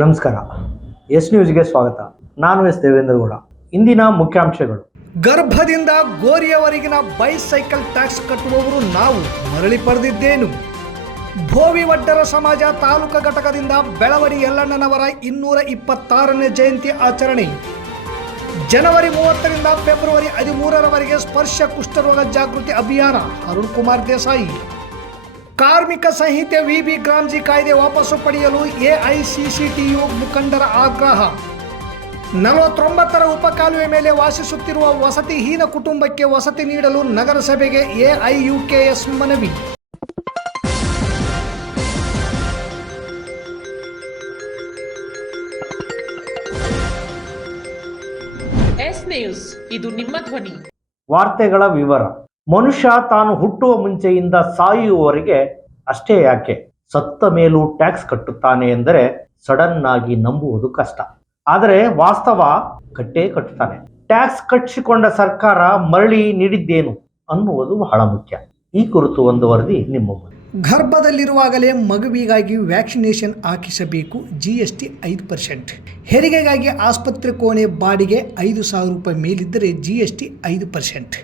ನಮಸ್ಕಾರ. ಎಸ್ ನ್ಯೂಸ್ಗೆ ಸ್ವಾಗತ. ನಾನು ಎಸ್ ದೇವೇಂದ್ರಗೌಡ. ಇಂದಿನ ಮುಖ್ಯಾಂಶಗಳು. ಗರ್ಭದಿಂದ ಗೋರಿಯವರೆಗಿನ ಬೈಸೈಕಲ್ ಟ್ಯಾಕ್ಸ್ ಕಟ್ಟುವವರು ನಾವು ಮರಳಿ ಪಡೆದಿದ್ದೇನು. ಭೋವಿ ವಡ್ಡರ ಸಮಾಜ ತಾಲೂಕಾ ಘಟಕದಿಂದ ಬೆಳವಡಿ ಯಲ್ಲಣ್ಣನವರ 226ನೇ ಜಯಂತಿ ಆಚರಣೆ. ಜನವರಿ 30ರಿಂದ ಫೆಬ್ರವರಿ 13ರವರೆಗೆ ಸ್ಪರ್ಶ ಕುಷ್ಠರೋಗ ಜಾಗೃತಿ ಅಭಿಯಾನ. ಅರುಣ್ ಕುಮಾರ್ ದೇಸಾಯಿ. ಕಾರ್ಮಿಕ ಸಂಹಿತೆ ವಿಬಿ ಗ್ರಾಮ್ಜಿ ಕಾಯ್ದೆ ವಾಪಸ್ಸು ಪಡೆಯಲು ಎಐಸಿಸಿಟಿಯು ಮುಖಂಡರ ಆಗ್ರಹ. 49ರ ಉಪಕಾಲುವೆ ಮೇಲೆ ವಾಸಿಸುತ್ತಿರುವ ವಸತಿಹೀನ ಕುಟುಂಬಕ್ಕೆ ವಸತಿ ನೀಡಲು ನಗರಸಭೆಗೆ ಎಐಯುಕೆಎಸ್ ಮನವಿ. ಎಸ್ ನ್ಯೂಸ್, ಇದು ನಿಮ್ಮ ಧ್ವನಿ. ವಾರ್ತೆಗಳ ವಿವರ. ಮನುಷ್ಯ ತಾನು ಹುಟ್ಟುವ ಮುಂಚೆಯಿಂದ ಸಾಯುವವರೆಗೆ ಅಷ್ಟೇ ಯಾಕೆ ಸತ್ತ ಮೇಲೂ ಟ್ಯಾಕ್ಸ್ ಕಟ್ಟುತ್ತಾನೆ ಎಂದರೆ ಸಡನ್ ಆಗಿ ನಂಬುವುದು ಕಷ್ಟ. ಆದರೆ ವಾಸ್ತವ ಕಟ್ಟೇ ಕಟ್ಟುತ್ತಾನೆ. ಟ್ಯಾಕ್ಸ್ ಕಟ್ಟಿಸಿಕೊಂಡ ಸರ್ಕಾರ ಮರಳಿ ನೀಡಿದ್ದೇನು ಅನ್ನುವುದು ಬಹಳ ಮುಖ್ಯ. ಈ ಕುರಿತು ಒಂದು ವರದಿ ನಿಮ್ಮ ಮುಂದೆ. ಗರ್ಭದಲ್ಲಿರುವಾಗಲೇ ಮಗುವಿಗಾಗಿ ವ್ಯಾಕ್ಸಿನೇಷನ್ ಹಾಕಿಸಬೇಕು. GST 5%. ಹೆರಿಗೆಗಾಗಿ ಆಸ್ಪತ್ರೆ ಕೋಣೆ ಬಾಡಿಗೆ 5,000 ರೂಪಾಯಿ ಮೇಲಿದ್ದರೆ GST 5%.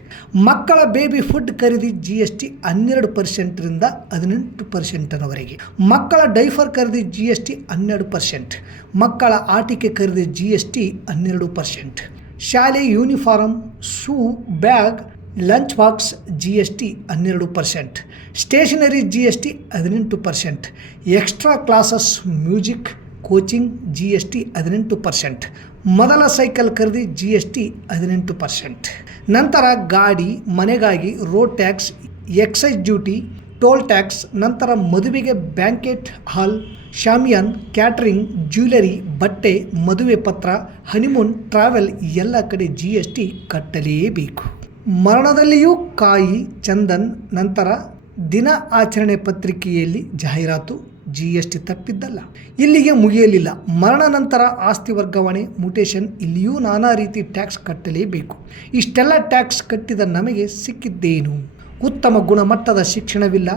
ಮಕ್ಕಳ ಬೇಬಿ ಫುಡ್ ಖರೀದಿ GST 12%ರಿಂದ 18%ನವರೆಗೆ. ಮಕ್ಕಳ ಡೈಫರ್ ಖರೀದಿ GST 12%. ಮಕ್ಕಳ ಆಟಿಕೆ ಖರೀದಿ GST 12%. ಶಾಲೆ uniform, shoe, bag, lunch box GST 12%. Stationery GST 18%. Extra classes, music, coaching GST 18%. ಮೊದಲ ಸೈಕಲ್ ಖರೀದಿ GST 18%. ನಂತರ ಗಾಡಿ, ಮನೆಗಾಗಿ road tax, excise duty, toll tax. ನಂತರ ಮದುವೆಗೆ ಬ್ಯಾಂಕೆಟ್ ಹಾಲ್, ಶಾಮಿಯಾನ್, ಕ್ಯಾಟರಿಂಗ್, ಜ್ಯುವೆಲರಿ, ಬಟ್ಟೆ, ಮದುವೆ ಪತ್ರ, ಹನಿಮೂನ್, ಟ್ರಾವೆಲ್ ಎಲ್ಲ ಕಡೆ GST ಕಟ್ಟಲೇಬೇಕು. ಮರಣದಲ್ಲಿಯೂ ಕಾಯಿ, ಚಂದನ್, ನಂತರ ದಿನ ಆಚರಣೆ ಪತ್ರಿಕೆಯಲ್ಲಿ ಜಾಹೀರಾತು GST ತಪ್ಪಿದ್ದಲ್ಲ. ಇಲ್ಲಿಗೆ ಮುಗಿಯಲಿಲ್ಲ. ಮರಣ ನಂತರ ಆಸ್ತಿ ವರ್ಗಾವಣೆ, ಮ್ಯೂಟೇಷನ್, ಇಲ್ಲಿಯೂ ನಾನಾ ರೀತಿ ಟ್ಯಾಕ್ಸ್ ಕಟ್ಟಲೇಬೇಕು. ಇಷ್ಟೆಲ್ಲ ಟ್ಯಾಕ್ಸ್ ಕಟ್ಟಿದ ನಮಗೆ ಸಿಕ್ಕಿದ್ದೇನು? ಉತ್ತಮ ಗುಣಮಟ್ಟದ ಶಿಕ್ಷಣವಿಲ್ಲ,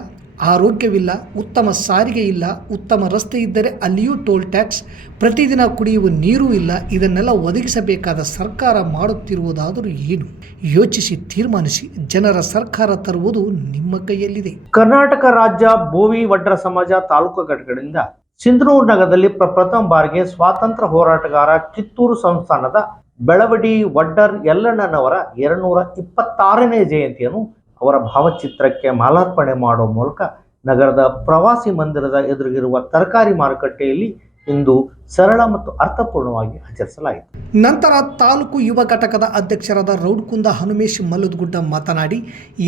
ಆರೋಗ್ಯವಿಲ್ಲ, ಉತ್ತಮ ಸಾರಿಗೆ ಇಲ್ಲ, ಉತ್ತಮ ರಸ್ತೆ ಇದ್ದರೆ ಅಲ್ಲಿಯೂ ಟೋಲ್ ಟ್ಯಾಕ್ಸ್, ಪ್ರತಿದಿನ ಕುಡಿಯುವ ನೀರು ಇಲ್ಲ. ಇದನ್ನೆಲ್ಲ ಒದಗಿಸಬೇಕಾದ ಸರ್ಕಾರ ಮಾಡುತ್ತಿರುವುದಾದರೂ ಏನು? ಯೋಚಿಸಿ ತೀರ್ಮಾನಿಸಿ. ಜನರ ಸರ್ಕಾರ ತರುವುದು ನಿಮ್ಮ ಕೈಯಲ್ಲಿದೆ. ಕರ್ನಾಟಕ ರಾಜ್ಯ ಭೋವಿ ವಡ್ಡರ ಸಮಾಜ ತಾಲೂಕು ಘಟಕದಿಂದ ಸಿಂಧನೂರು ನಗರದಲ್ಲಿ ಪ್ರಥಮ ಬಾರಿಗೆ ಸ್ವಾತಂತ್ರ್ಯ ಹೋರಾಟಗಾರ ಕಿತ್ತೂರು ಸಂಸ್ಥಾನದ ಬೆಳವಡಿ ವಡ್ಡರ್ ಯಲ್ಲಣ್ಣನವರ 226ನೇ ಜಯಂತಿಯನ್ನು ಅವರ ಭಾವಚಿತ್ರಕ್ಕೆ ಮಾಲಾರ್ಪಣೆ ಮಾಡುವ ಮೂಲಕ ನಗರದ ಪ್ರವಾಸಿ ಮಂದಿರದ ಎದುರಿಗಿರುವ ತರಕಾರಿ ಮಾರುಕಟ್ಟೆಯಲ್ಲಿ ಇಂದು ಸರಳ ಮತ್ತು ಅರ್ಥಪೂರ್ಣವಾಗಿ ಆಚರಿಸಲಾಯಿತು. ನಂತರ ತಾಲೂಕು ಯುವ ಘಟಕದ ಅಧ್ಯಕ್ಷರಾದ ರೌಡ್ಕುಂದ ಹನುಮೇಶ್ ಮಲ್ಲದಗುಡ್ಡ ಮಾತನಾಡಿ,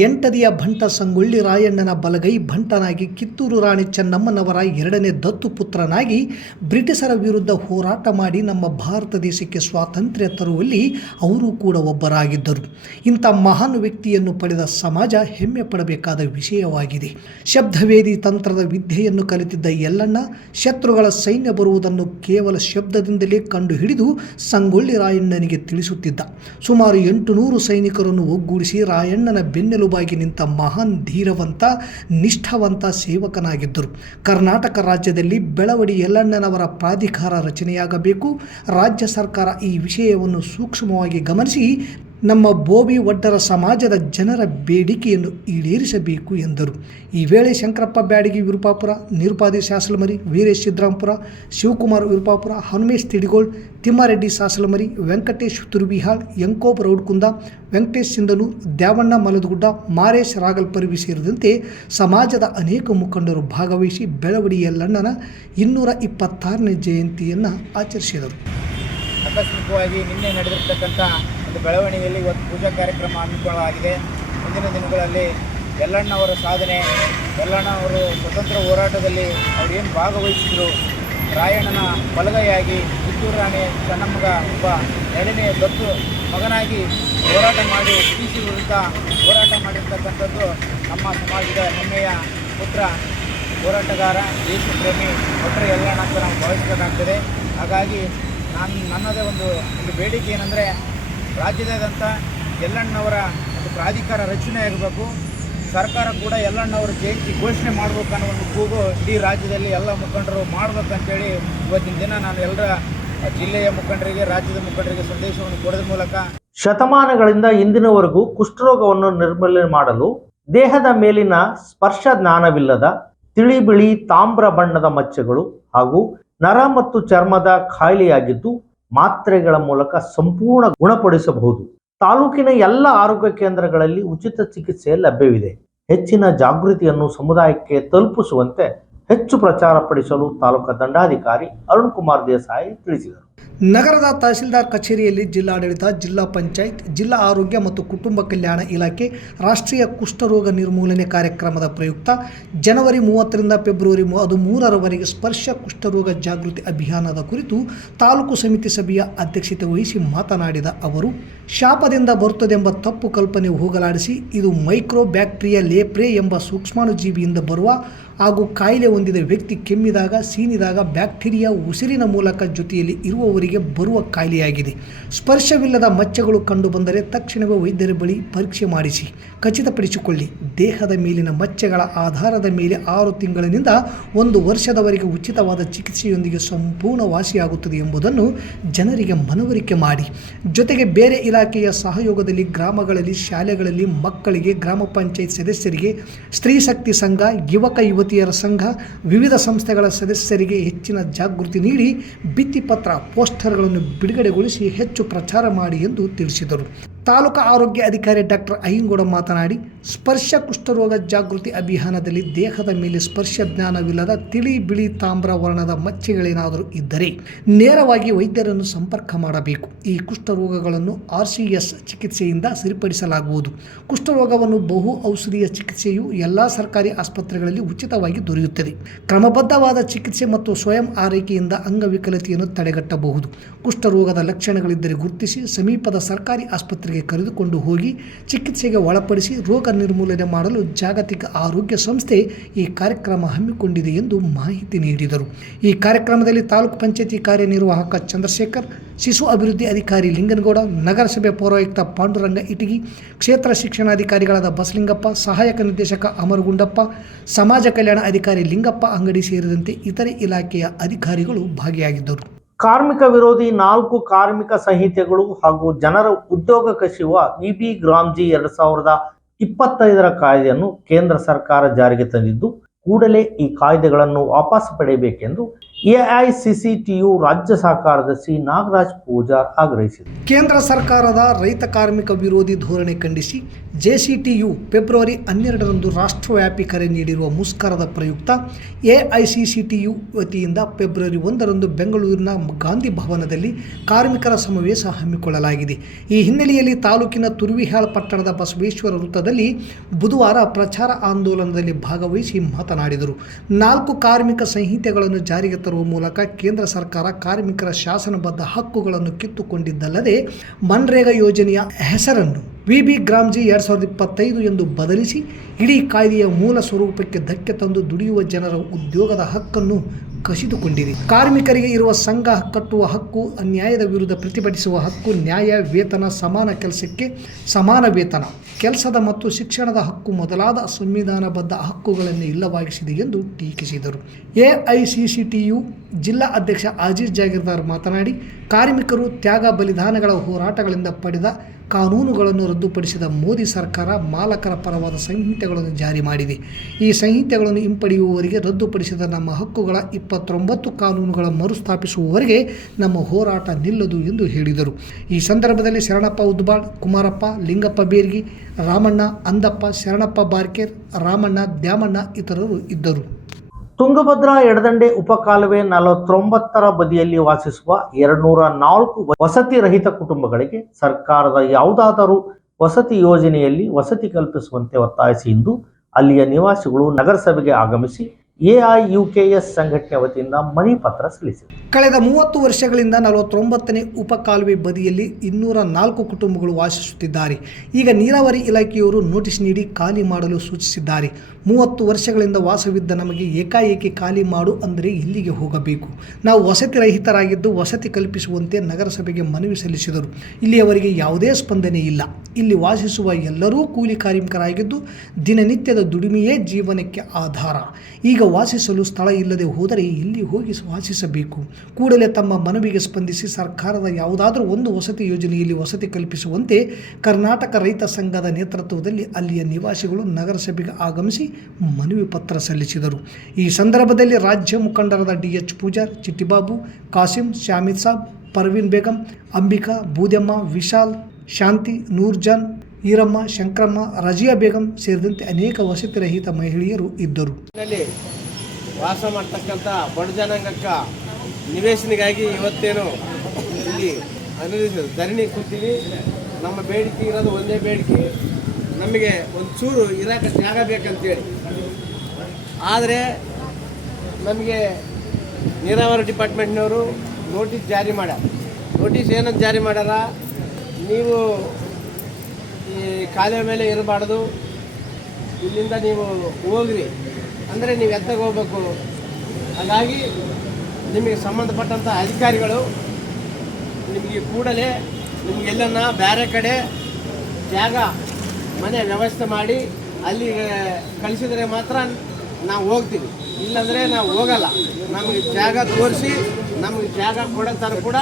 8ನೆಯ ಭಂಟ ಸಂಗೊಳ್ಳಿ ರಾಯಣ್ಣನ ಬಲಗೈ ಭಂಟನಾಗಿ ಕಿತ್ತೂರು ರಾಣಿ ಚೆನ್ನಮ್ಮನವರ 2ನೇ ದತ್ತು ಪುತ್ರನಾಗಿ ಬ್ರಿಟಿಷರ ವಿರುದ್ಧ ಹೋರಾಟ ಮಾಡಿ ನಮ್ಮ ಭಾರತ ದೇಶಕ್ಕೆ ಸ್ವಾತಂತ್ರ್ಯ ತರುವಲ್ಲಿ ಅವರು ಕೂಡ ಒಬ್ಬರಾಗಿದ್ದರು. ಇಂಥ ಮಹಾನ್ ವ್ಯಕ್ತಿಯನ್ನು ಪಡೆದ ಸಮಾಜ ಹೆಮ್ಮೆ ಪಡಬೇಕಾದ ವಿಷಯವಾಗಿದೆ. ಶಬ್ದವೇದಿ ತಂತ್ರದ ವಿದ್ಯೆಯನ್ನು ಕಲಿತಿದ್ದ ಯಲ್ಲಣ್ಣ ಶತ್ರುಗಳ ಸೈನ್ಯ ಬರುವುದನ್ನು ಕೇವಲ ಶಬ್ದದಿಂದಲೇ ಕಂಡು ಹಿಡಿದು ಸಂಗೊಳ್ಳಿ ರಾಯಣ್ಣನಿಗೆ ತಿಳಿಸುತ್ತಿದ್ದ. ಸುಮಾರು 800 ಸೈನಿಕರನ್ನು ಒಗ್ಗೂಡಿಸಿ ರಾಯಣ್ಣನ ಬೆನ್ನೆಲುಬಾಗಿ ನಿಂತ ಮಹಾನ್ ಧೀರವಂತ, ನಿಷ್ಠಾವಂತ ಸೇವಕನಾಗಿದ್ದರು. ಕರ್ನಾಟಕ ರಾಜ್ಯದಲ್ಲಿ ಬೆಳವಡಿ ಯಲ್ಲಣ್ಣನವರ ಪ್ರಾಧಿಕಾರ ರಚನೆಯಾಗಬೇಕು. ರಾಜ್ಯ ಸರ್ಕಾರ ಈ ವಿಷಯವನ್ನು ಸೂಕ್ಷ್ಮವಾಗಿ ಗಮನಿಸಿ ನಮ್ಮ ಭೋವಿ ವಡ್ಡರ ಸಮಾಜದ ಜನರ ಬೇಡಿಕೆಯನ್ನು ಈಡೇರಿಸಬೇಕು ಎಂದರು. ಈ ವೇಳೆ ಶಂಕರಪ್ಪ ಬ್ಯಾಡಗಿ ವಿರುಪಾಪುರ, ನಿರುಪಾದಿ ಸಾಸಲಮರಿ, ವೀರೇಶ್ ಸಿದ್ದರಾಂಪುರ, ಶಿವಕುಮಾರ್ ವಿರುಪಾಪುರ, ಹನುಮೇಶ್ ತಿಡಿಗೋಳ್, ತಿಮ್ಮಾರೆಡ್ಡಿ ಸಾಸಲಮರಿ, ವೆಂಕಟೇಶ್ ತುರುಬಿಹಾಳ್, ಯಂಕೋಬ್ ರೌಡ್ಕುಂದ, ವೆಂಕಟೇಶ್ ಸಿಂಧನೂರ್, ದ್ಯಾವಣ್ಣ ಮಲದಗುಡ್ಡ, ಮಾರೇಶ್ ರಾಗಲ್ಪರ್ವಿ ಸೇರಿದಂತೆ ಸಮಾಜದ ಅನೇಕ ಮುಖಂಡರು ಭಾಗವಹಿಸಿ ಬೆಳವಡಿ ಯಲ್ಲಣ್ಣನ 226ನೇ ಜಯಂತಿಯನ್ನು ಆಚರಿಸಿದರು. ಆಕಸ್ಮಿಕವಾಗಿ ನಿನ್ನೆ ನಡೆದಿರ್ತಕ್ಕಂಥ ಒಂದು ಬೆಳವಣಿಗೆಯಲ್ಲಿ ಇವತ್ತು ಪೂಜಾ ಕಾರ್ಯಕ್ರಮ ಹಮ್ಮಿಕೊಳ್ಳಲಾಗಿದೆ. ಮುಂದಿನ ದಿನಗಳಲ್ಲಿ ಯಲ್ಲಣ್ಣವರ ಸಾಧನೆ, ಯಲ್ಲಣ್ಣವರು ಸ್ವತಂತ್ರ ಹೋರಾಟದಲ್ಲಿ ಅವರೇನು ಭಾಗವಹಿಸಿದರು, ರಾಯಣ್ಣನ ಬಲಗೈಯಾಗಿ ಕಿತ್ತೂರು ರಾಣಿ ಚೆನ್ನಮ್ಮಗ ಒಬ್ಬ 2ನೇ ದತ್ತು ಮಗನಾಗಿ ಹೋರಾಟ ಮಾಡಿ ಬ್ರಿಟಿಷ್ ವಿರುದ್ಧ ಹೋರಾಟ ಮಾಡಿರ್ತಕ್ಕಂಥದ್ದು ನಮ್ಮ ಸಮಾಜದ ಹೆಮ್ಮೆಯ ಪುತ್ರ, ಹೋರಾಟಗಾರ, ದೇಶಪ್ರೇಮಿ ವಡ್ಡರ ಯಲ್ಲಣ್ಣ ಅಂತ ನಾವು ಭಾವಿಸಬೇಕಾಗ್ತದೆ. ಹಾಗಾಗಿ ನನ್ನದೇ ಒಂದು ಬೇಡಿಕೆ ಏನಂದರೆ, ರಾಜ್ಯದಾದ್ಯಂತ ಯಲ್ಲಣ್ಣನವರ ಒಂದು ಪ್ರಾಧಿಕಾರ ರಚನೆ ಆಗಬೇಕು. ಸರ್ಕಾರ ಕೂಡ ಯಲ್ಲಣ್ಣವರ ಜಯಂತಿ ಘೋಷಣೆ ಮಾಡಬೇಕನ್ನೋ ಒಂದು ಕೂಗು ಇಡೀ ರಾಜ್ಯದಲ್ಲಿ ಎಲ್ಲ ಮುಖಂಡರು ಮಾಡಬೇಕಂತೇಳಿ ಇವತ್ತಿನ ದಿನ ನಾನು ಎಲ್ಲರ ಜಿಲ್ಲೆಯ ಮುಖಂಡರಿಗೆ, ರಾಜ್ಯದ ಮುಖಂಡರಿಗೆ ಸಂದೇಶವನ್ನು ಕೊಡೋದ್ರ ಮೂಲಕ ಶತಮಾನಗಳಿಂದ ಇಂದಿನವರೆಗೂ ಕುಷ್ಠರೋಗವನ್ನು ನಿರ್ಮೂಲನೆ ಮಾಡಲು ದೇಹದ ಮೇಲಿನ ಸ್ಪರ್ಶ ಜ್ಞಾನವಿಲ್ಲದ ತಿಳಿ ಬಿಳಿ ತಾಮ್ರ ಬಣ್ಣದ ಮಚ್ಚೆಗಳು ಹಾಗೂ ನರ ಮತ್ತು ಚರ್ಮದ ಕಾಯಿಲೆಯಾಗಿದ್ದು ಮಾತ್ರೆಗಳ ಮೂಲಕ ಸಂಪೂರ್ಣ ಗುಣಪಡಿಸಬಹುದು. ತಾಲೂಕಿನ ಎಲ್ಲ ಆರೋಗ್ಯ ಕೇಂದ್ರಗಳಲ್ಲಿ ಉಚಿತ ಚಿಕಿತ್ಸೆ ಲಭ್ಯವಿದೆ. ಹೆಚ್ಚಿನ ಜಾಗೃತಿಯನ್ನು ಸಮುದಾಯಕ್ಕೆ ತಲುಪಿಸುವಂತೆ ಹೆಚ್ಚು ಪ್ರಚಾರ ಪಡಿಸಲು ತಾಲೂಕಾ ದಂಡಾಧಿಕಾರಿ ಅರುಣ್ ಕುಮಾರ್ ದೇಸಾಯಿ ತಿಳಿಸಿದರು. ನಗರದ ತಹಸೀಲ್ದಾರ್ ಕಚೇರಿಯಲ್ಲಿ ಜಿಲ್ಲಾಡಳಿತ, ಜಿಲ್ಲಾ ಪಂಚಾಯತ್, ಜಿಲ್ಲಾ ಆರೋಗ್ಯ ಮತ್ತು ಕುಟುಂಬ ಕಲ್ಯಾಣ ಇಲಾಖೆ ರಾಷ್ಟ್ರೀಯ ಕುಷ್ಠರೋಗ ನಿರ್ಮೂಲನೆ ಕಾರ್ಯಕ್ರಮದ ಪ್ರಯುಕ್ತ ಜನವರಿ 30ರಿಂದ ಫೆಬ್ರವರಿ 13ರವರೆಗೆ ಸ್ಪರ್ಶ ಕುಷ್ಠರೋಗ ಜಾಗೃತಿ ಅಭಿಯಾನದ ಕುರಿತು ತಾಲೂಕು ಸಮಿತಿ ಸಭೆಯ ಅಧ್ಯಕ್ಷತೆ ವಹಿಸಿ ಮಾತನಾಡಿದ ಅವರು, ಶಾಪದಿಂದ ಬರುತ್ತದೆಂಬ ತಪ್ಪು ಕಲ್ಪನೆ ಹೋಗಲಾಡಿಸಿ ಇದು ಮೈಕ್ರೋ ಬ್ಯಾಕ್ಟೀರಿಯಾ ಲೇಪ್ರೆ ಎಂಬ ಸೂಕ್ಷ್ಮಾಣುಜೀವಿಯಿಂದ ಬರುವ ಹಾಗೂ ಕಾಯಿಲೆ ಹೊಂದಿದ ವ್ಯಕ್ತಿ ಕೆಮ್ಮಿದಾಗ, ಸೀನಿದಾಗ ಬ್ಯಾಕ್ಟೀರಿಯಾ ಉಸಿರಿನ ಮೂಲಕ ಜೊತೆಯಲ್ಲಿ ಇರುವವರಿಗೆ ಬರುವ ಕಾಯಿಲೆಯಾಗಿದೆ. ಸ್ಪರ್ಶವಿಲ್ಲದ ಮಚ್ಚೆಗಳು ಕಂಡುಬಂದರೆ ತಕ್ಷಣವೇ ವೈದ್ಯರ ಬಳಿ ಪರೀಕ್ಷೆ ಮಾಡಿಸಿ ಖಚಿತಪಡಿಸಿಕೊಳ್ಳಿ. ದೇಹದ ಮೇಲಿನ ಮಚ್ಚೆಗಳ ಆಧಾರದ ಮೇಲೆ 6 ತಿಂಗಳಿನಿಂದ 1 ವರ್ಷದವರೆಗೆ ಉಚಿತವಾದ ಚಿಕಿತ್ಸೆಯೊಂದಿಗೆ ಸಂಪೂರ್ಣ ವಾಸಿಯಾಗುತ್ತದೆ ಎಂಬುದನ್ನು ಜನರಿಗೆ ಮನವರಿಕೆ ಮಾಡಿ. ಜೊತೆಗೆ ಬೇರೆ ಇಲಾಖೆಯ ಸಹಯೋಗದಲ್ಲಿ ಗ್ರಾಮಗಳಲ್ಲಿ, ಶಾಲೆಗಳಲ್ಲಿ ಮಕ್ಕಳಿಗೆ, ಗ್ರಾಮ ಪಂಚಾಯತ್ ಸದಸ್ಯರಿಗೆ, ಸ್ತ್ರೀ ಶಕ್ತಿ ಸಂಘ, ಯುವಕ ಯುವತಿಯರ ಸಂಘ, ವಿವಿಧ ಸಂಸ್ಥೆಗಳ ಸದಸ್ಯರಿಗೆ ಹೆಚ್ಚಿನ ಜಾಗೃತಿ ನೀಡಿ ಭಿತ್ತಿಪತ್ರ, ಪೋಸ್ಟರ್ಗಳನ್ನು ಬಿಡುಗಡೆಗೊಳಿಸಿ ಹೆಚ್ಚು ಪ್ರಚಾರ ಮಾಡಿ ಎಂದು ತಿಳಿಸಿದರು. ತಾಲೂಕಾ ಆರೋಗ್ಯ ಅಧಿಕಾರಿ ಡಾಕ್ಟರ್ ಅಯ್ಯಂಗೌಡ ಮಾತನಾಡಿ, ಸ್ಪರ್ಶ ಕುಷ್ಠರೋಗ ಜಾಗೃತಿ ಅಭಿಯಾನದಲ್ಲಿ ದೇಹದ ಮೇಲೆ ಸ್ಪರ್ಶ ಜ್ಞಾನವಿಲ್ಲದ ತಿಳಿ ಬಿಳಿ ತಾಮ್ರ ವರ್ಣದ ಮಚ್ಚೆಗಳೇನಾದರೂ ಇದ್ದರೆ ನೇರವಾಗಿ ವೈದ್ಯರನ್ನು ಸಂಪರ್ಕ ಮಾಡಬೇಕು. ಈ ಕುಷ್ಠರೋಗಗಳನ್ನು RCS ಚಿಕಿತ್ಸೆಯಿಂದ ಸರಿಪಡಿಸಲಾಗುವುದು. ಕುಷ್ಠರೋಗವನ್ನು ಬಹು ಔಷಧೀಯ ಚಿಕಿತ್ಸೆಯು ಎಲ್ಲ ಸರ್ಕಾರಿ ಆಸ್ಪತ್ರೆಗಳಲ್ಲಿ ಉಚಿತವಾಗಿ ದೊರೆಯುತ್ತದೆ. ಕ್ರಮಬದ್ಧವಾದ ಚಿಕಿತ್ಸೆ ಮತ್ತು ಸ್ವಯಂ ಆರೈಕೆಯಿಂದ ಅಂಗವಿಕಲತೆಯನ್ನು ತಡೆಗಟ್ಟಬಹುದು. ಕುಷ್ಠರೋಗದ ಲಕ್ಷಣಗಳಿದ್ದರೆ ಗುರುತಿಸಿ ಸಮೀಪದ ಸರ್ಕಾರಿ ಆಸ್ಪತ್ರೆಗೆ ಕರೆದುಕೊಂಡು ಹೋಗಿ ಚಿಕಿತ್ಸೆಗೆ ಒಳಪಡಿಸಿ ರೋಗ ನಿರ್ಮೂಲನೆ ಮಾಡಲು ಜಾಗತಿಕ ಆರೋಗ್ಯ ಸಂಸ್ಥೆ ಈ ಕಾರ್ಯಕ್ರಮ ಹಮ್ಮಿಕೊಂಡಿದೆ ಎಂದು ಮಾಹಿತಿ ನೀಡಿದರು. ಈ ಕಾರ್ಯಕ್ರಮದಲ್ಲಿ ತಾಲೂಕು ಪಂಚಾಯತಿ ಕಾರ್ಯನಿರ್ವಾಹಕ ಚಂದ್ರಶೇಖರ್, ಶಿಶು ಅಭಿವೃದ್ಧಿ ಅಧಿಕಾರಿ ಲಿಂಗನಗೌಡ, ನಗರಸಭೆ ಪೌರಾಯುಕ್ತ ಪಾಂಡುರಂಗ ಇಟಗಿ, ಕ್ಷೇತ್ರ ಶಿಕ್ಷಣಾಧಿಕಾರಿಗಳಾದ ಬಸಲಿಂಗಪ್ಪ, ಸಹಾಯಕ ನಿರ್ದೇಶಕ ಅಮರಗುಂಡಪ್ಪ, ಸಮಾಜ ಕಲ್ಯಾಣ ಅಧಿಕಾರಿ ಲಿಂಗಪ್ಪ ಅಂಗಡಿ ಸೇರಿದಂತೆ ಇತರೆ ಇಲಾಖೆಯ ಅಧಿಕಾರಿಗಳು ಭಾಗಿಯಾಗಿದ್ದರು. ಕಾರ್ಮಿಕ ವಿರೋಧಿ 4 ಕಾರ್ಮಿಕ ಸಂಹಿತೆಗಳು ಹಾಗೂ ಜನರ ಉದ್ಯೋಗ ಕಸಿಯುವ EB ಗ್ರಾಮ್ಜಿ 2025ರ ಕಾಯ್ದೆಯನ್ನು ಕೇಂದ್ರ ಸರ್ಕಾರ ಜಾರಿಗೆ ತಂದಿದ್ದು, ಕೂಡಲೇ ಈ ಕಾಯ್ದೆಗಳನ್ನು ವಾಪಸ್ ಪಡೆಯಬೇಕೆಂದು AICCTU ರಾಜ್ಯ ಸಹ ಕಾರ್ಯದರ್ಶಿ ನಾಗರಾಜ್ ಪೂಜಾರ್ ಆಗ್ರಹಿಸಿದರು. ಕೇಂದ್ರ ಸರ್ಕಾರದ ರೈತ ಕಾರ್ಮಿಕ ವಿರೋಧಿ ಧೋರಣೆ ಖಂಡಿಸಿ JCTU ಫೆಬ್ರವರಿ 12ರಂದು ರಾಷ್ಟ್ರವ್ಯಾಪಿ ಕರೆ ನೀಡಿರುವ ಮುಷ್ಕರದ ಪ್ರಯುಕ್ತ AICCTU ವತಿಯಿಂದ ಫೆಬ್ರವರಿ 1ರಂದು ಬೆಂಗಳೂರಿನ ಗಾಂಧಿ ಭವನದಲ್ಲಿ ಕಾರ್ಮಿಕರ ಸಮಾವೇಶ ಹಮ್ಮಿಕೊಳ್ಳಲಾಗಿದೆ. ಈ ಹಿನ್ನೆಲೆಯಲ್ಲಿ ತಾಲೂಕಿನ ತುರುವಿಹಾಳ ಪಟ್ಟಣದ ಬಸವೇಶ್ವರ ವೃತ್ತದಲ್ಲಿ ಬುಧವಾರ ಪ್ರಚಾರ ಆಂದೋಲನದಲ್ಲಿ ಭಾಗವಹಿಸಿ ಮಾತನಾಡಿದರು. 4 ಕಾರ್ಮಿಕ ಸಂಹಿತೆಗಳನ್ನು ಜಾರಿಗೆ ತರುವ ಮೂಲಕ ಕೇಂದ್ರ ಸರ್ಕಾರ ಕಾರ್ಮಿಕರ ಶಾಸನಬದ್ಧ ಹಕ್ಕುಗಳನ್ನು ಕಿತ್ತುಕೊಂಡಿದ್ದಲ್ಲದೆ ಮನ್ರೇಗಾ ಯೋಜನೆಯ ಹೆಸರನ್ನು EB ಗ್ರಾಮ್ಜಿ 2025 ಎಂದು ಬದಲಿಸಿ ಇಡೀ ಕಾಯ್ದೆಯ ಮೂಲ ಸ್ವರೂಪಕ್ಕೆ ಧಕ್ಕೆ ತಂದು ದುಡಿಯುವ ಜನರ ಉದ್ಯೋಗದ ಹಕ್ಕನ್ನು ಕಸಿದುಕೊಂಡಿದೆ. ಕಾರ್ಮಿಕರಿಗೆ ಇರುವ ಸಂಘ ಕಟ್ಟುವ ಹಕ್ಕು, ಅನ್ಯಾಯದ ವಿರುದ್ಧ ಪ್ರತಿಭಟಿಸುವ ಹಕ್ಕು, ನ್ಯಾಯ, ವೇತನ, ಸಮಾನ ಕೆಲಸಕ್ಕೆ ಸಮಾನ ವೇತನ, ಕೆಲಸದ ಮತ್ತು ಶಿಕ್ಷಣದ ಹಕ್ಕು ಮೊದಲಾದ ಸಂವಿಧಾನಬದ್ಧ ಹಕ್ಕುಗಳನ್ನು ಇಲ್ಲವಾಗಿಸಿದೆ ಎಂದು ಟೀಕಿಸಿದರು. AICCTU ಜಿಲ್ಲಾ ಅಧ್ಯಕ್ಷ ಅಜೀಜ್ ಜಾಗೀರ್ದಾರ್ ಮಾತನಾಡಿ, ಕಾರ್ಮಿಕರು ತ್ಯಾಗ ಬಲಿದಾನಗಳ ಹೋರಾಟಗಳಿಂದ ಪಡೆದ ಕಾನೂನುಗಳನ್ನು ರದ್ದುಪಡಿಸಿದ ಮೋದಿ ಸರ್ಕಾರ ಮಾಲಕರ ಪರವಾದ ಸಂಹಿತೆಗಳನ್ನು ಜಾರಿ ಮಾಡಿದೆ. ಈ ಸಂಹಿತೆಗಳನ್ನು ಹಿಂಪಡೆಯುವವರೆಗೆ ರದ್ದುಪಡಿಸಿದ ನಮ್ಮ ಹಕ್ಕುಗಳ 29 ಕಾನೂನುಗಳ ಮರುಸ್ಥಾಪಿಸುವವರೆಗೆ ನಮ್ಮ ಹೋರಾಟ ನಿಲ್ಲದು ಎಂದು ಹೇಳಿದರು. ಈ ಸಂದರ್ಭದಲ್ಲಿ ಶರಣಪ್ಪ ಉದ್ಬಾಳ್, ಕುಮಾರಪ್ಪ, ಲಿಂಗಪ್ಪ ಬೇರ್ಗಿ, ರಾಮಣ್ಣ, ಅಂದಪ್ಪ, ಶರಣಪ್ಪ ಬಾರ್ಕೇರ್, ರಾಮಣ್ಣ, ದ್ಯಾಮಣ್ಣ ಇತರರು ಇದ್ದರು. ತುಂಗಭದ್ರಾ ಎಡದಂಡೆ ಉಪಕಾಲುವೆ 49ರ ಬದಿಯಲ್ಲಿ ವಾಸಿಸುವ 204 ವಸತಿ ರಹಿತ ಕುಟುಂಬಗಳಿಗೆ ಸರ್ಕಾರದ ಯಾವುದಾದರೂ ವಸತಿ ಯೋಜನೆಯಲ್ಲಿ ವಸತಿ ಕಲ್ಪಿಸುವಂತೆ ಒತ್ತಾಯಿಸಿ ಇಂದು ಅಲ್ಲಿಯ ನಿವಾಸಿಗಳು ನಗರಸಭೆಗೆ ಆಗಮಿಸಿ ಎಐಯುಕೆಎಸ್ ಸಂಘಟನೆ ವತಿಯಿಂದ ಮನವಿ ಪತ್ರ ಸಲ್ಲಿಸಿದೆ. ಕಳೆದ 30 ವರ್ಷಗಳಿಂದ 49ನೇ ಉಪಕಾಲುವೆ ಬದಿಯಲ್ಲಿ 204 ಕುಟುಂಬಗಳು ವಾಸಿಸುತ್ತಿದ್ದಾರೆ. ಈಗ ನೀರಾವರಿ ಇಲಾಖೆಯವರು ನೋಟಿಸ್ ನೀಡಿ ಖಾಲಿ ಮಾಡಲು ಸೂಚಿಸಿದ್ದಾರೆ. 30 ವರ್ಷಗಳಿಂದ ವಾಸವಿದ್ದ ನಮಗೆ ಏಕಾಏಕಿ ಖಾಲಿ ಮಾಡು ಅಂದರೆ ಎಲ್ಲಿಗೆ ಹೋಗಬೇಕು? ನಾವು ವಸತಿ ರಹಿತರಾಗಿದ್ದು ವಸತಿ ಕಲ್ಪಿಸುವಂತೆ ನಗರಸಭೆಗೆ ಮನವಿ ಸಲ್ಲಿಸಿದರು. ಇಲ್ಲಿಯವರೆಗೆ ಯಾವುದೇ ಸ್ಪಂದನೆ ಇಲ್ಲ. ಇಲ್ಲಿ ವಾಸಿಸುವ ಎಲ್ಲರೂ ಕೂಲಿ ಕಾರ್ಮಿಕರಾಗಿದ್ದು ದಿನನಿತ್ಯದ ದುಡಿಮೆಯೇ ಜೀವನಕ್ಕೆ ಆಧಾರ. ಈಗ ವಾಸಿಸಲು ಸ್ಥಳ ಇಲ್ಲದೆ ಹೋದರೆ ಎಲ್ಲಿ ಹೋಗಿ ವಾಸಿಸಬೇಕು? ಕೂಡಲೇ ತಮ್ಮ ಮನವಿಗೆ ಸ್ಪಂದಿಸಿ ಸರ್ಕಾರದ ಯಾವುದಾದರೂ ಒಂದು ವಸತಿ ಯೋಜನೆಯಲ್ಲಿ ವಸತಿ ಕಲ್ಪಿಸುವಂತೆ ಕರ್ನಾಟಕ ರೈತ ಸಂಘದ ನೇತೃತ್ವದಲ್ಲಿ ಅಲ್ಲಿಯ ನಿವಾಸಿಗಳು ನಗರಸಭೆಗೆ ಆಗಮಿಸಿ ಮನವಿ ಪತ್ರ ಸಲ್ಲಿಸಿದರು. ಈ ಸಂದರ್ಭದಲ್ಲಿ ರಾಜ್ಯ ಮುಖಂಡರಾದ DH ಪೂಜಾರ್, ಚಿಟ್ಟಿಬಾಬು, ಕಾಸಿಂ, ಶಾಮಿದ್ ಸಾಬ್, ಪರ್ವೀನ್ ಬೇಗಂ, ಅಂಬಿಕಾ, ಬೂದ್ಯಮ್ಮ, ವಿಶಾಲ್, ಶಾಂತಿ, ನೂರ್ಜಾನ್, ಈರಮ್ಮ, ಶಂಕರಮ್ಮ, ರಜಿಯಾ ಬೇಗಂ ಸೇರಿದಂತೆ ಅನೇಕ ವಸತಿ ರಹಿತ ಮಹಿಳೆಯರು ಇದ್ದರು. ವಾಸ ಮಾಡ್ತಕ್ಕಂಥ ಬಡ ಜನಾಂಗಕ್ಕೆ ನಿವೇಶನಿಗಾಗಿ ಇವತ್ತೇನು ಇಲ್ಲಿ ಧರಣಿ ಕೂತೀವಿ. ನಮ್ಮ ಬೇಡಿಕೆ ಇರೋದು ಒಂದೇ ಬೇಡಿಕೆ, ನಮಗೆ ಒಂದು ಚೂರು ಇರೋಕ್ಕೆ ಜಾಗ ಬೇಕಂತೇಳಿ. ಆದರೆ ನಮಗೆ ನೀರಾವರಿ ಡಿಪಾರ್ಟ್ಮೆಂಟ್ನವರು ನೋಟಿಸ್ ಜಾರಿ ಮಾಡ್ಯಾರ. ನೋಟಿಸ್ ಏನಂತ ಜಾರಿ ಮಾಡ್ಯಾರ, ನೀವು ಈ ಕಾಲುವೆ ಮೇಲೆ ಇರಬಾರ್ದು, ಇಲ್ಲಿಂದ ನೀವು ಹೋಗ್ರಿ ಅಂದರೆ ನೀವು ಎತ್ತಾಗ ಹೋಗ್ಬೇಕು. ಹಾಗಾಗಿ ನಿಮಗೆ ಸಂಬಂಧಪಟ್ಟಂಥ ಅಧಿಕಾರಿಗಳು ನಿಮಗೆ ಕೂಡಲೇ ನಿಮಗೆಲ್ಲನ್ನ ಬೇರೆ ಕಡೆ ಜಾಗ ಮನೆ ವ್ಯವಸ್ಥೆ ಮಾಡಿ ಅಲ್ಲಿಗೆ ಕಳಿಸಿದರೆ ಮಾತ್ರ ನಾವು ಹೋಗ್ತೀವಿ, ಇಲ್ಲಾಂದರೆ ನಾವು ಹೋಗಲ್ಲ. ನಮಗೆ ಜಾಗ ತೋರಿಸಿ ನಮಗೆ ಜಾಗ ಕೊಡೋ ಥರ ಕೂಡ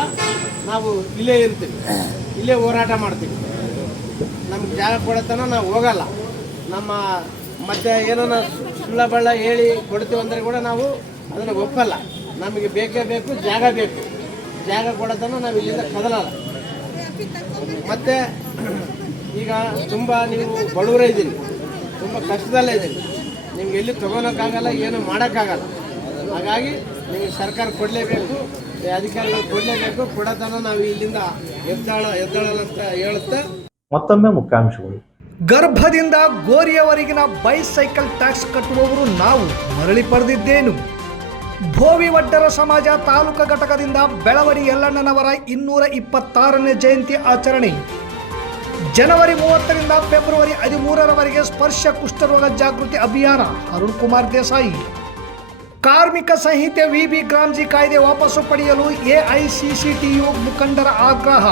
ನಾವು ಇಲ್ಲೇ ಇರ್ತೀವಿ, ಇಲ್ಲೇ ಹೋರಾಟ ಮಾಡ್ತೀವಿ. ನಮ್ಗೆ ಜಾಗ ಕೊಡೋತನ ನಾವು ಹೋಗಲ್ಲ. ನಮ್ಮ ಮತ್ತೆ ಏನನ್ನ ಸುಳ್ಳ ಬಳ್ಳ ಹೇಳಿ ಕೊಡ್ತೀವಿ ಅಂದರೆ ಕೂಡ ನಾವು ಅದನ್ನು ಒಪ್ಪಲ್ಲ. ನಮಗೆ ಬೇಕೇ ಬೇಕು, ಜಾಗ ಬೇಕು. ಜಾಗ ಕೊಡೋತನ ನಾವು ಇಲ್ಲಿಂದ ಕದಲಲ್ಲ. ಮತ್ತು ಈಗ ತುಂಬ ನೀವು ಬಡವರೇ ಇದ್ದೀರಿ, ತುಂಬ ಕಷ್ಟದಲ್ಲೇ ಇದ್ದೀರಿ, ನಿಮ್ಗೆ ಎಲ್ಲಿ ತೊಗೊಳಕ್ಕಾಗಲ್ಲ, ಏನು ಮಾಡೋಕ್ಕಾಗಲ್ಲ. ಹಾಗಾಗಿ ನಿಮಗೆ ಸರ್ಕಾರ ಕೊಡಲೇಬೇಕು, ಅಧಿಕಾರಿಗಳು ಕೊಡಲೇಬೇಕು. ಕೊಡೋತನ ನಾವು ಇಲ್ಲಿಂದ ಎದ್ದಾಳಲ್ಲ ಅಂತ ಹೇಳುತ್ತೆ. ಮತ್ತೊಮ್ಮೆ ಮುಖ್ಯಾಂಶಗಳು. ಗರ್ಭದಿಂದ ಗೋರಿಯವರೆಗಿನ ಬೈಸೈಕಲ್ ಟ್ಯಾಕ್ಸ್ ಕಟ್ಟುವವರು ನಾವು ಮರಳಿ ಪಡೆದಿದ್ದೇನು? ಭೋವಿ ವಡ್ಡರ ಸಮಾಜ ತಾಲೂಕಾ ಘಟಕದಿಂದ ಬೆಳವಡಿ ಯಲ್ಲಣ್ಣನವರ 226ನೇ ಜಯಂತಿ ಆಚರಣೆ. ಜನವರಿ 30ರಿಂದ ಫೆಬ್ರವರಿ 13ರವರೆಗೆ ಸ್ಪರ್ಶ ಕುಷ್ಠರೋಗ ಜಾಗೃತಿ ಅಭಿಯಾನ. ಅರುಣ್ ಕುಮಾರ್ ದೇಸಾಯಿ. ಕಾರ್ಮಿಕ ಸಂಹಿತೆ ವಿಬಿ ಗ್ರಾಮ್ಜಿ ಕಾಯ್ದೆ ವಾಪಸ್ಸು ಪಡೆಯಲು ಎಐಸಿಸಿಟಿಯು ಮುಖಂಡರ ಆಗ್ರಹ.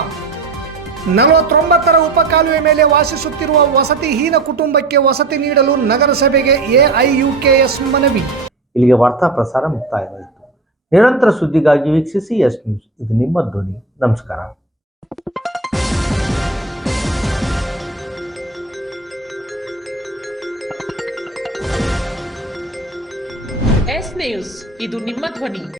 49ರ ಉಪಕಾಲುವೆ ಮೇಲೆ ವಾಸಿಸುತ್ತಿರುವ ವಸತಿಹೀನ ಕುಟುಂಬಕ್ಕೆ ವಸತಿ ನೀಡಲು ನಗರಸಭೆಗೆ ಎಐಯುಕೆಎಸ್ ಮನವಿ. ಇಲ್ಲಿಗೆ ವಾರ್ತಾ ಪ್ರಸಾರ ಮುಕ್ತಾಯವಾಯಿತು. ನಿರಂತರ ಸುದ್ದಿಗಾಗಿ ವೀಕ್ಷಿಸಿ ಎಸ್ ನ್ಯೂಸ್. ಇದು ನಿಮ್ಮ ಧ್ವನಿ. ನಮಸ್ಕಾರ. ಎಸ್ ನ್ಯೂಸ್, ಇದು ನಿಮ್ಮ ಧ್ವನಿ.